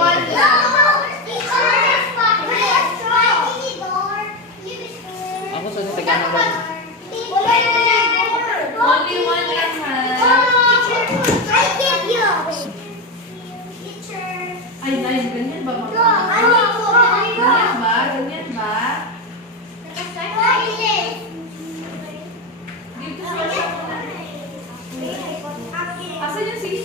one lang. Ako sa Tagalog ba? Only one lang, ha? Ay, Nay, ganyan ba? Ganyan ba? Ganyan ba? Dito sa asan yung sisi